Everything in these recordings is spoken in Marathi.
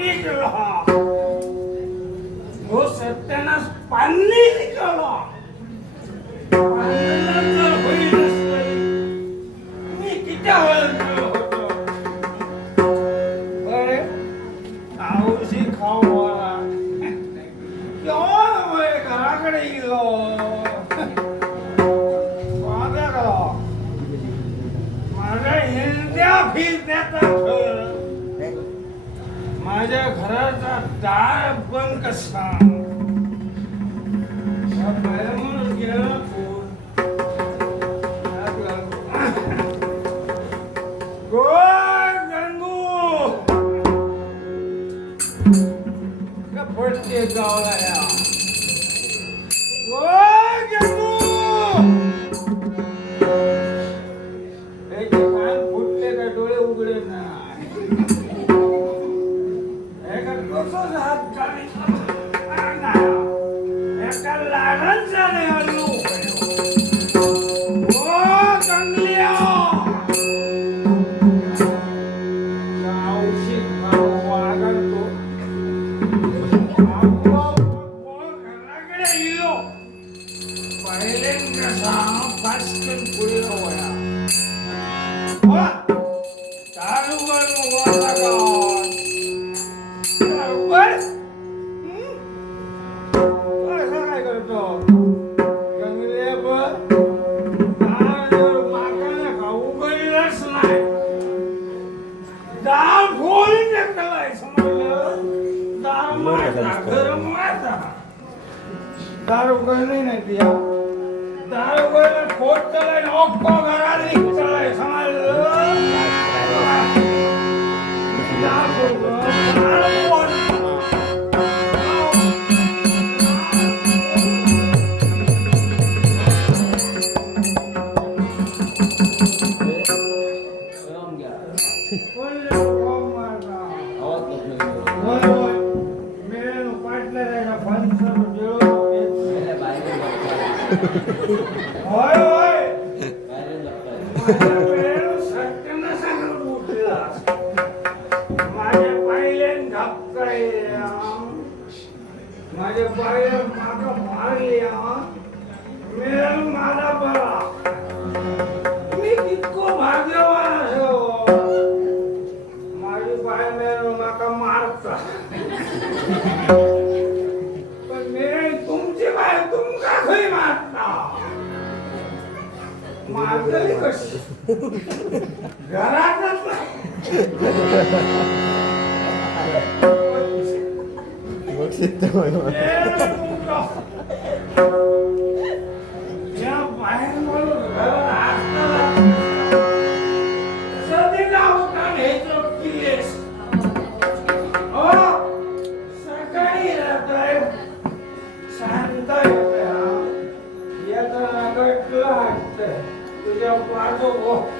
பண்ணிக்கலாம் செத்தனை பண்ணிக்கலாம் माझ्या घराचा दार बंद कसा? या गेला गंगू! पडते जावला या દારૂ કોઈ નહીં પીયા દારૂ કોઈ ખોટ ચલાવીને ઓક્કો ગરારી होय होय माझ्या वेळेला सत्यानं सांगून उठला. माझ्या पायल्यान धपकायल्या. माझ्या पायल्या मागं मारल्या. मारतली कशी घरातच नाही. हाकतंय. तुझ्या बाजू हो, गटलं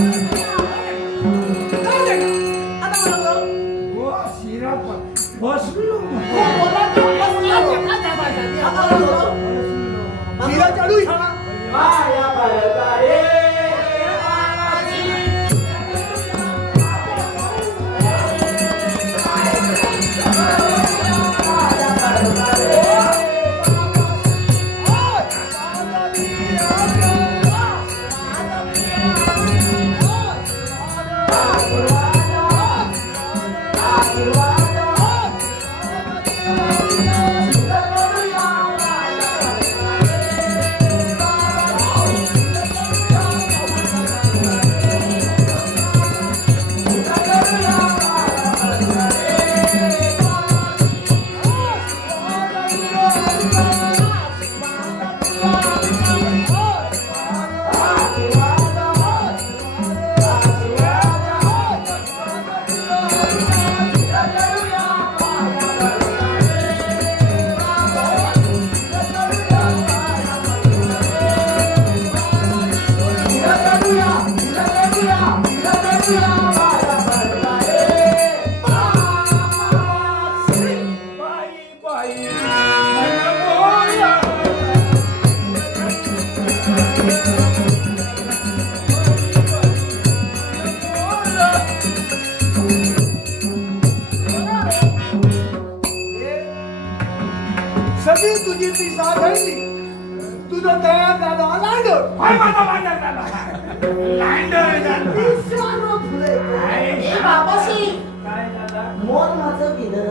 सगळी तुझी ती साधळली. तुझं तयार झालं हाय माझा. लांडर झाला. ए बापाशी काय झालं? मोर माझं गेलं.